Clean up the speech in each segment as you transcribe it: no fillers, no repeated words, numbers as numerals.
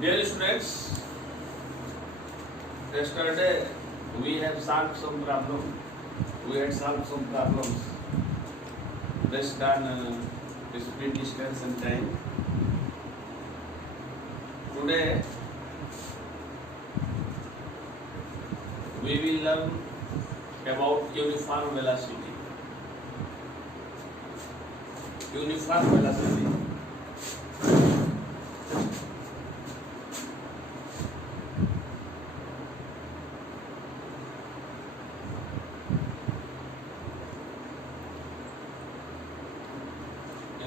Dear students, yesterday we have solved some problem. We had solved some problems based on speed, distance, and time. Today we will learn about uniform velocity. Uniform velocity.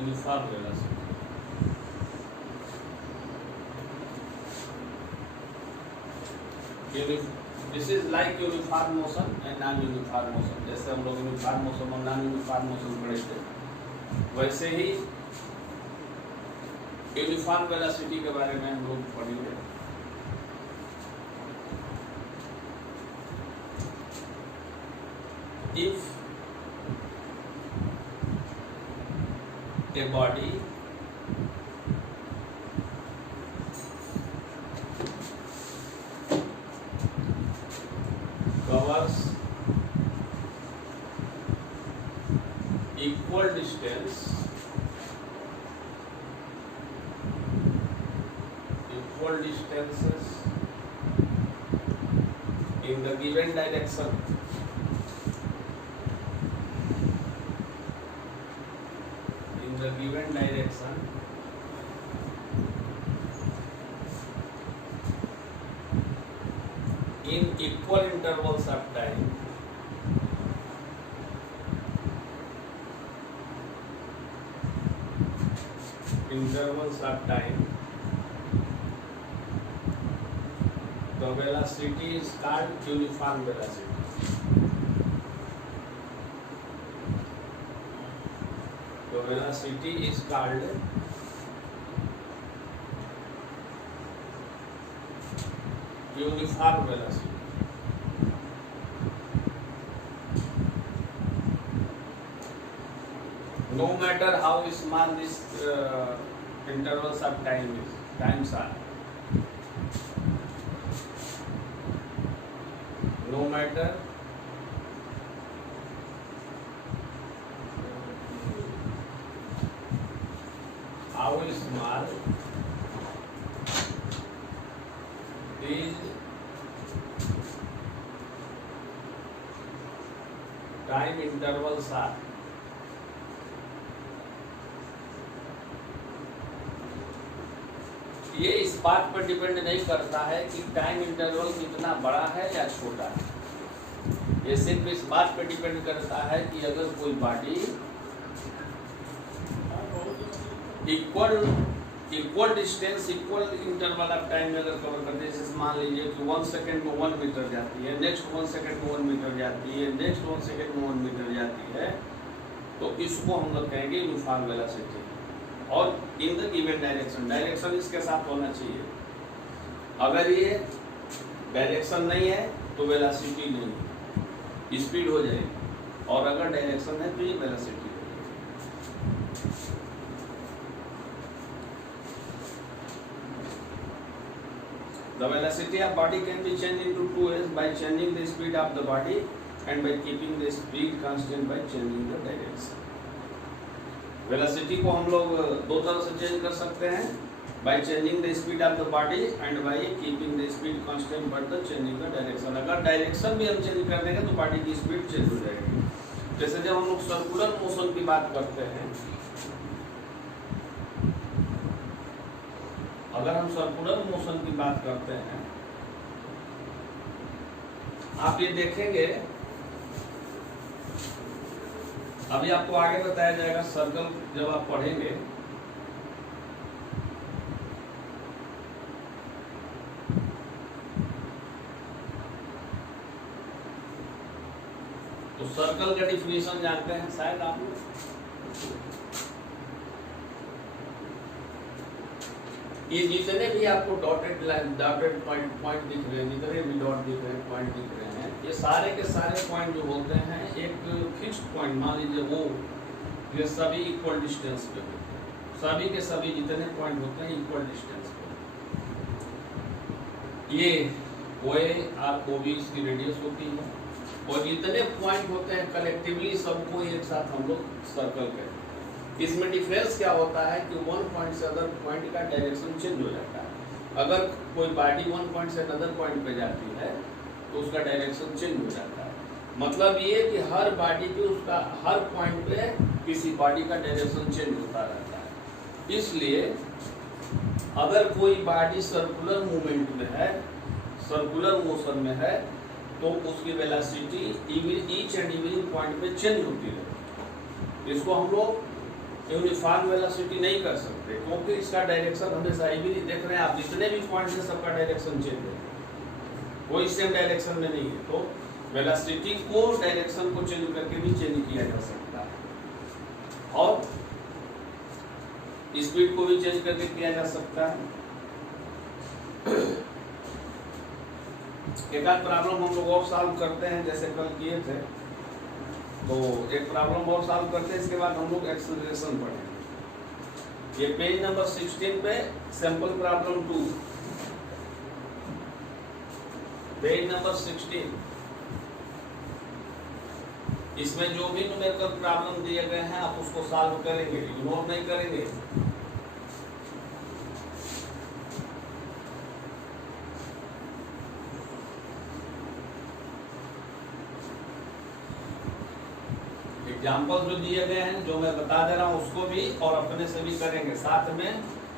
Uniform velocity. This is like uniform motion and non-uniform motion. जैसे हम लोग uniform motion और non uniform motion पढ़े थे, वैसे ही uniform velocity के बारे में हम लोग पढ़ेंगे। If a body covers equal distances in the given direction, in equal intervals of time, the velocity is called uniform velocity. The velocity is called uniform velocity. No matter how small this intervals of times are, no matter how small these time intervals are, ये इस बात पर depend नहीं करता है कि time interval कितना बड़ा है या छोटा है। ये सिर्फ इस बात पर डिपेंड करता है कि अगर कोई body equal distance, equal interval of time में अगर कवर करते हैं, जैसे मान लीजिए कि 1 सेकेंड में 1 मीटर जाती है, नेक्स्ट 1 सेकेंड में 1 मीटर जाती है, नेक्स्ट 1 सेकेंड में 1 मीटर जाती है, तो इसको हम लोग कहेंगे यूनिफॉर्म वेलोसिटी। और इन द गिवन डायरेक्शन इसके साथ होना चाहिए। अगर ये डायरेक्शन नहीं है तो वेलोसिटी नहीं है, स्पीड हो जाएगी, और अगर डायरेक्शन है तो ये वेलोसिटी हो जाएगी। The velocity of body can be changed into two ways: by changing the speed of the body and by keeping the speed constant by changing the direction. Velocity को हम लोग दो तरह से चेंज कर सकते हैं, by changing the speed of the body and by keeping the speed constant but the changing the direction. अगर डायरेक्शन भी हम चेंज कर देंगे तो बॉडी की स्पीड चेंज हो जाएगी। जैसे जब हम लोग सर्कुलर मोशन की बात करते हैं, अगर हम सर्कुलर मोशन की बात करते हैं, आप ये देखेंगे, अभी आपको आगे बताया जाएगा, सर्कल जब आप पढ़ेंगे तो सर्कल का डिफिनेशन जानते हैं शायद आप लोग। ये जितने भी आपको डॉटेड लाइन, डॉटेड पॉइंट दिख रहे हैं, जितने भी डॉट दिख रहे हैं, पॉइंट दिख रहे हैं, ये सारे के सारे पॉइंट जो होते हैं एक फिक्स्ड पॉइंट, मान लीजिए वो, ये सभी इक्वल डिस्टेंस पे होते हैं। सभी के सभी जितने पॉइंट होते हैं इक्वल डिस्टेंस पे। ये OA और OB इसकी रेडियस होती है, और जितने पॉइंट होते हैं कलेक्टिवली सबको एक साथ हम लोग सर्कल करें। इसमें डिफरेंस क्या होता है कि वन पॉइंट से अदर पॉइंट का डायरेक्शन चेंज हो जाता है। अगर कोई बॉडी वन पॉइंट से अदर पॉइंट पे जाती है तो उसका डायरेक्शन चेंज हो जाता है। मतलब ये कि हर बॉडी पे उसका हर पॉइंट पे किसी बॉडी का डायरेक्शन चेंज होता रहता है। इसलिए अगर कोई बॉडी सर्कुलर मूवमेंट में है, सर्कुलर मोशन में है, तो उसकी velocity each and every point पे चेंज होती है। इसको हम लोग यूनिफॉर्म वेलोसिटी नहीं कर सकते, क्योंकि इसका डायरेक्शन हमेशा एवरी देख रहे हैं आप, जितने भी पॉइंट है सबका डायरेक्शन चेंज है, कोई सेम डायरेक्शन में नहीं है। तो वेलोसिटी को डायरेक्शन को चेंज करके भी चेंज किया जा सकता है, और स्पीड को भी चेंज करके किया जा सकता है। एक आध प्रॉब्लम हम लोग और सॉल्व करते हैं, जैसे कल किए थे, तो एक प्रॉब्लम और सॉल्व करते हैं, इसके बाद हम लोग एक्सेलरेशन पढ़ेंगे। ये पेज नंबर 16 पे सैंपल प्रॉब्लम 2, पेज नंबर 16। इसमें जो भी न्यूमेरिकल प्रॉब्लम दिए गए हैं आप उसको सॉल्व करेंगे, इग्नोर नहीं करेंगे। एग्जाम्पल जो दिए गए हैं, जो मैं बता दे रहा हूँ उसको भी और अपने से भी करेंगे, साथ में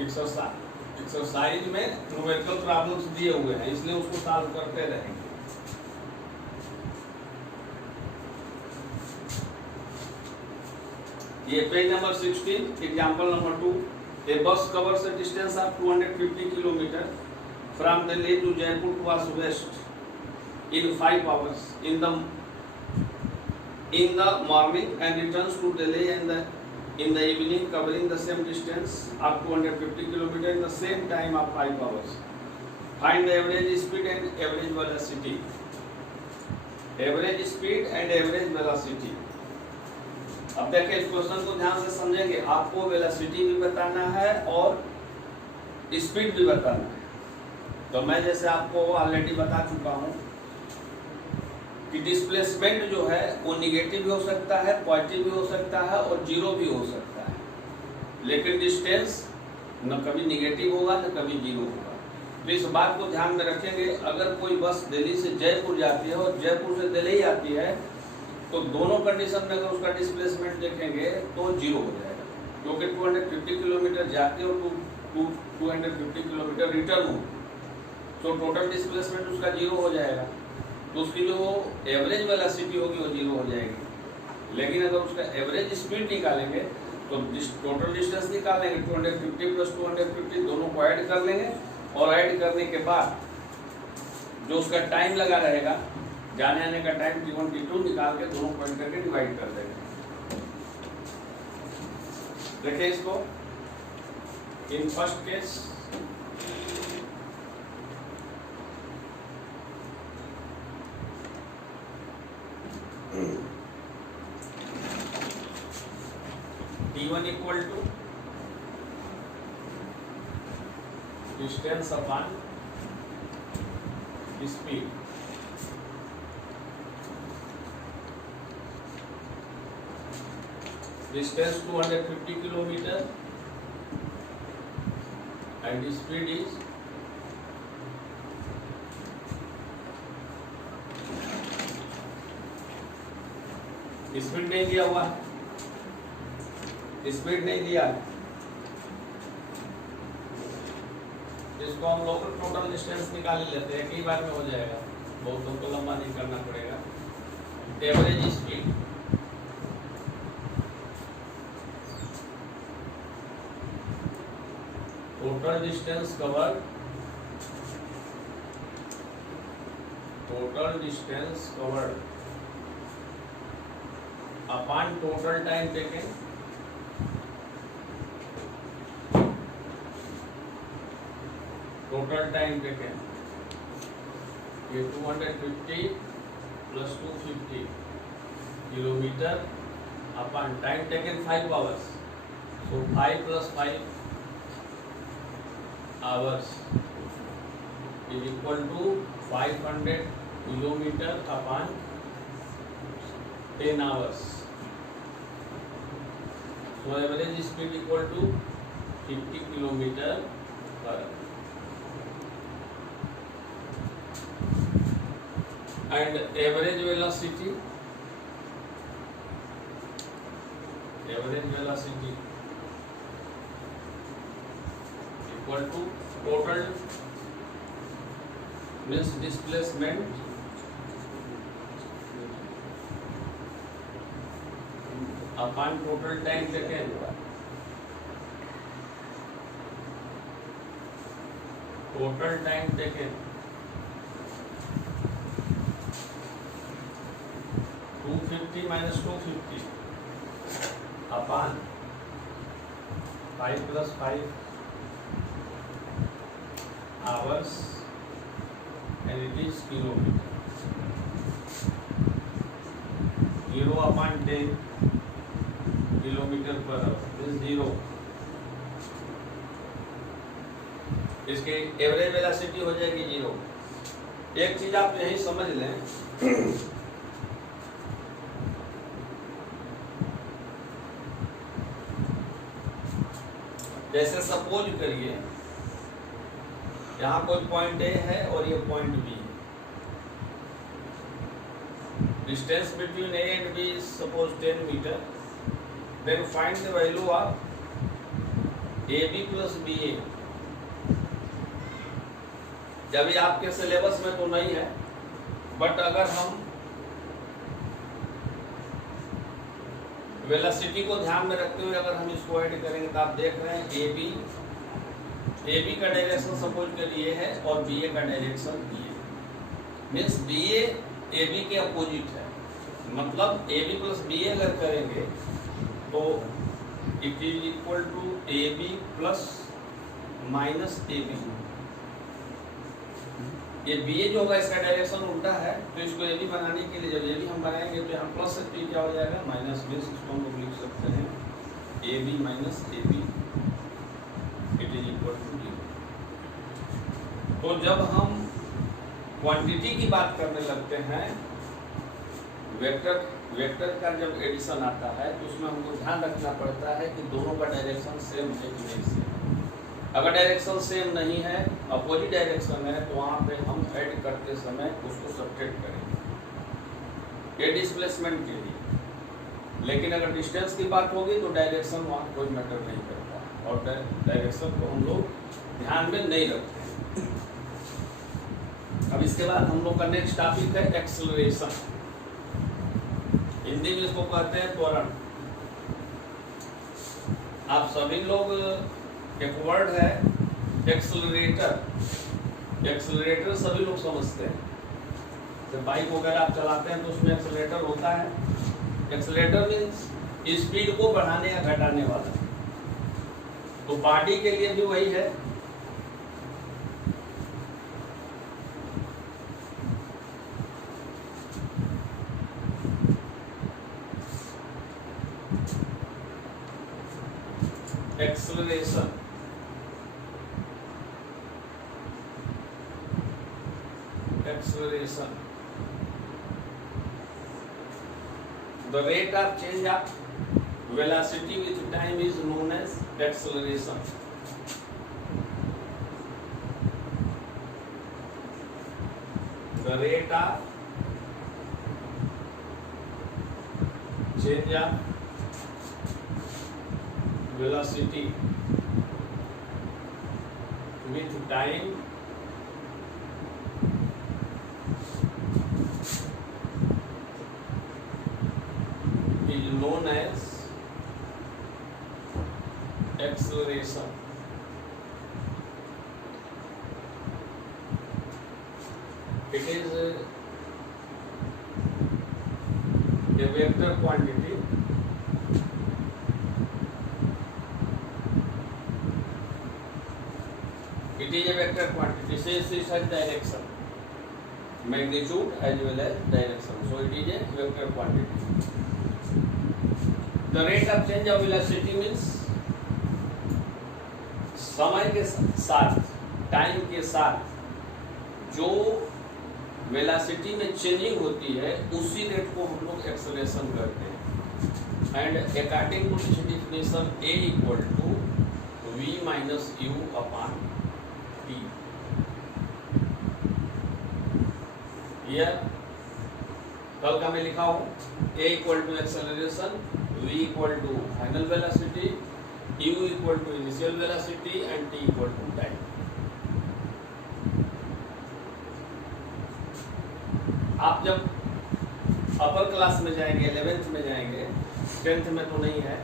एक्सरसाइज में न्यूमेरिकल प्रॉब्लम्स दिए हुए हैं, इसलिए उसको सॉल्व करते रहेंगे। ये पेज नंबर 16, एग्जाम्पल नंबर 2। ए बस covers a distance of 250 kilometre from Delhi to Jaipur towards west in 5 hours in the morning and returns to Delhi in the evening, covering the same distance of 250 kilometer in the same time of 5 hours. Find the average speed and average velocity. Average speed and average velocity. अब देखिए इस question को ध्यान से समझेंगे। आपको velocity भी बताना है और स्पीड भी बताना है। तो मैं जैसे आपको ऑलरेडी बता चुका हूं कि डिस्प्लेसमेंट जो है वो निगेटिव भी हो सकता है, पॉजिटिव भी हो सकता है और जीरो भी हो सकता है, लेकिन डिस्टेंस न कभी निगेटिव होगा न कभी जीरो होगा। तो इस बात को ध्यान में रखेंगे। अगर कोई बस दिल्ली से जयपुर जाती है और जयपुर से दिल्ली आती है, तो दोनों कंडीशन में अगर उसका डिस्प्लेसमेंट देखेंगे तो जीरो हो जाएगा, क्योंकि 250 किलोमीटर जाते हो तो 250 किलोमीटर रिटर्न हो, तो टोटल डिस्प्लेसमेंट उसका जीरो हो जाएगा। तो उसकी जो एवरेज वेलोसिटी होगी वो जीरो हो जाएगी। लेकिन अगर उसका एवरेज स्पीड निकालेंगे तो टोटल डिस्टेंस निकालेंगे, 250 प्लस 250 दोनों को ऐड कर लेंगे, और ऐड करने के बाद जो उसका टाइम लगा रहेगा, जाने आने का टाइम T1 T2 निकाल के दोनों पॉइंट करके डिवाइड कर देंगे। देखिए इसको, in first case T1 equal to distance upon speed. Distance 250 kilometer and the speed is speed नहीं दिया हुआ, स्पीड नहीं दिया, इसको हम लोग टोटल डिस्टेंस निकाल लेते हैं, एक ही बार में हो जाएगा, बहुत हमको लंबा नहीं करना पड़ेगा। Average speed total distance covered upon total time taken ये 250 plus 250 kilometre upon time taken 5 hours, so 5 plus 5 hours is equal to 500 kilometer upon 10 hours. So average speed equal to 50 kilometer per hour. And average velocity equal to total means displacement upon total time taken. Total time taken 250 minus 250 upon 5 plus 5 hours and it is kilometer. 0 upon 10 kilometre per hour is 0. इसकी average velocity हो जाएगी 0. एक चीज आप यही समझ लें, जैसे सपोज करिए यहाँ कोई पॉइंट ए है और ये पॉइंट बी है. Distance between A and B is suppose 10 metre. Then find the value of AB plus BA. जब ये आपके सिलेबस में तो नहीं है, बट अगर हम वेलोसिटी को ध्यान में रखते हुए अगर हम इसको ऐड करेंगे तो आप देख रहे हैं AB का डायरेक्शन सपोज करिए है और BA का direction BA means BA AB के अपोजिट है. मतलब AB प्लस BA अगर करेंगे तो it is equal to AB plus minus AB. ये BA जो होगा इसका डायरेक्शन उल्टा है, तो इसको AB बनाने के लिए जब AB हम बनाएंगे तो यहाँ प्लस से P क्या हो जाएगा माइनस में. इसको हम लोग लिख सकते हैं AB minus AB it is equal to 0. तो जब हम क्वांटिटी की बात करने लगते हैं, वेक्टर का जब एडिशन आता है तो उसमें हमको ध्यान रखना पड़ता है कि दोनों का डायरेक्शन सेम है कि नहीं सेम. अगर डायरेक्शन सेम नहीं है, अपोजिट डायरेक्शन है, तो वहाँ पे हम ऐड करते समय उसको सब्ट्रैक्ट करेंगे ये डिस्प्लेसमेंट के लिए. लेकिन अगर डिस्टेंस की बात होगी तो डायरेक्शन वहाँ कोई मैटर नहीं करता और डायरेक्शन को हम लोग ध्यान में नहीं रखते. अब इसके बाद हम लोग का नेक्स्ट टॉपिक है एक्सेलरेशन. हिंदी में इसको कहते हैं त्वरण. आप सभी लोग एक वर्ड है एक्सेलरेटर. एक्सेलरेटर सभी लोग समझते हैं. जब बाइक वगैरह आप चलाते हैं तो उसमें एक्सेलरेटर होता है. एक्सेलरेटर मीन्स स्पीड को बढ़ाने या घटाने वाला. तो बॉडी के लिए भी वही है. Acceleration. The rate of change of velocity with time is known as acceleration. The rate of change of velocity with time is known as acceleration. It is a vector quantity it is a vector quantity. Says this has direction, magnitude as well as direction. So it is a vector quantity. The rate of change of velocity means समय के साथ, time के साथ जो velocity में changing होती है उसी रेट को हम लोग एक्सेलरेशन करते हैं। And according to this definition a equal to v minus u upon t। यह कल का मैं लिखा हूँ, a equal to acceleration, v equal to final velocity, u equal to initial velocity and t equal to time. आप जब upper class में जाएंगे, 11th में जाएंगे, 10th में तो नहीं है,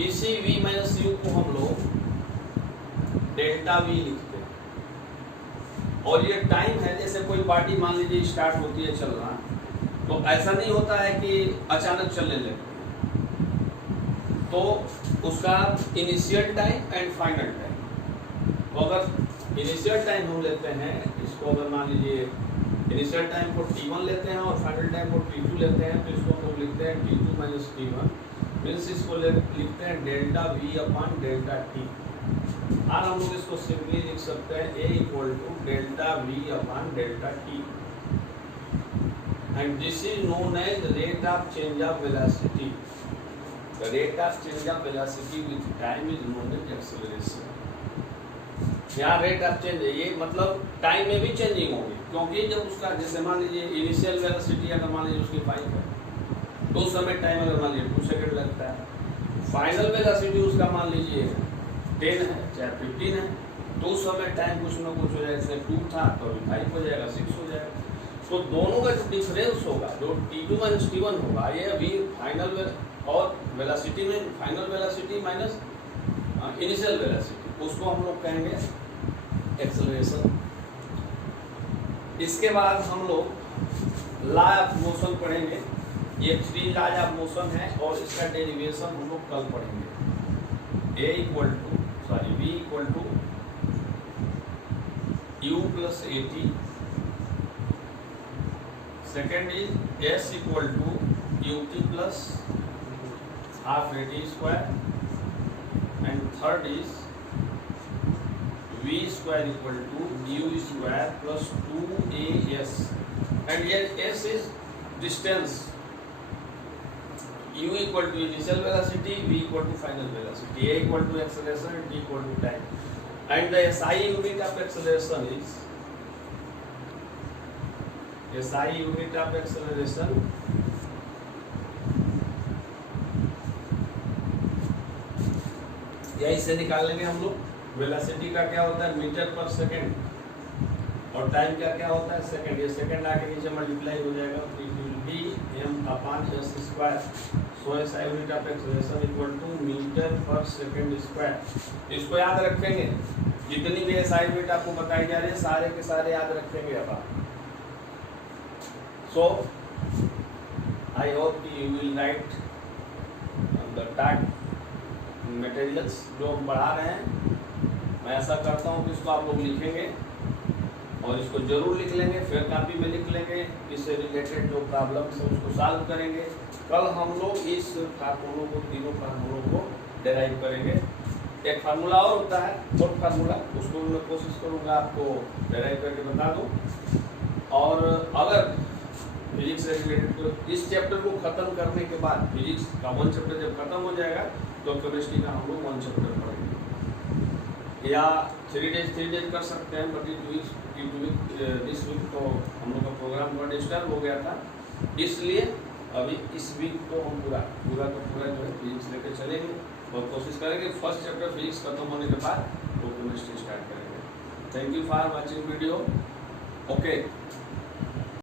इसी v माइनस u को हम लोग डेल्टा v लिखते हैं। और ये टाइम है, जैसे कोई पार्टी मान लीजिए स्टार्ट होती है चलना, तो ऐसा नहीं होता है कि अचानक चलने लगती है, तो उसका initial time and final time. तो अगर इनिशियल टाइम हम लेते हैं, इसको अगर मान लीजिए इनिशियल टाइम को t1 लेते हैं और फाइनल टाइम को t2 लेते हैं, तो इसको हम लोग लिखते हैं t2 माइनस t1, मीन्स इसको लिखते हैं delta v upon delta t। और हम लोग इसको सिंपली लिख सकते हैं a equal to delta v upon delta t, and this is known as rate of change of velocity. The rate of change of velocity with time is known as acceleration. यहाँ rate of change है, ये मतलब time में भी changing होगी, क्योंकि जब उसका जैसे मान लीजिए इनिशियल वेलोसिटी अगर मान लीजिए उसकी 5 है, तो उस समय टाइम अगर मान लीजिए 2 सेकंड लगता है। फाइनल वेलोसिटी उसका मान लीजिए 10 है चाहे 15 है, तो उस समय टाइम कुछ ना कुछ हो जाएगा, जैसे 2 था तो अभी 5 हो जाएगा, 6 हो जाएगा। तो दोनों का जो डिफरेंस होगा, जो t2 माइनस t1 होगा, ये अभी फाइनल और वेलोसिटी में final velocity minus initial velocity, उसको हम लोग कहेंगे एक्सेलरेशन। इसके बाद हम लोग लॉ ऑफ मोशन पढ़ेंगे। ये 3 लॉज ऑफ मोशन है और इसका डेरिवेशन हम लोग कल पढ़ेंगे। a equal to v equal to u plus at, second is s equal to ut plus half at square, and third is v square equal to u square plus 2as, and ये s is distance, u equal to initial velocity, v equal to final velocity, a equal to acceleration and t equal to time, and the SI unit of acceleration is SI unit of acceleration यही से निकाल लेंगे हम लोग। Velocity का क्या होता है मीटर पर सेकंड, और टाइम का क्या होता है सेकंड। ये सेकंड आके नीचे मल्टीप्लाई हो जाएगा, it will be m upon s square. So SI unit of acceleration equal to metre पर सेकंड स्क्वायर। इसको याद रखेंगे, जितनी भी SI यूनिट आपको बताई जा रही है सारे के सारे याद रखेंगे अब आप। So I hope you will write the task materials जो हम पढ़ा रहे हैं। मैं ऐसा करता हूँ कि इसको आप लोग लिखेंगे और इसको जरूर लिख लेंगे, फिर कॉपी में लिख लेंगे, इससे रिलेटेड जो प्रॉब्लम्स है उसको सॉल्व करेंगे। कल हम लोग इस फार्मूलों को, तीनों फार्मूलों को डेराइव करेंगे। एक फार्मूला और होता है फोर्थ फार्मूला, उसको मैं कोशिश करूँगा आपको डेराइव करके बता दूँ। और अगर फिजिक्स से रिलेटेड तो इस चैप्टर को खत्म करने के बाद, फिजिक्स का 1 चैप्टर जब खत्म हो जाएगा तो केमिस्ट्री का हम लोग 1 चैप्टर पढ़ेंगे, या 3 डेज कर सकते हैं। बट दिस वीक तो हम लोग का प्रोग्राम थोड़ा डिस्टर्ब हो गया था, इसलिए अभी इस वीक को हम पूरा का पूरा जो है फिजिक्स लेकर चलेंगे और कोशिश करेंगे फर्स्ट चैप्टर फिजिक्स खत्म होने के बाद वो केमिस्ट्री स्टार्ट करेंगे। Thank you for watching video. Okay.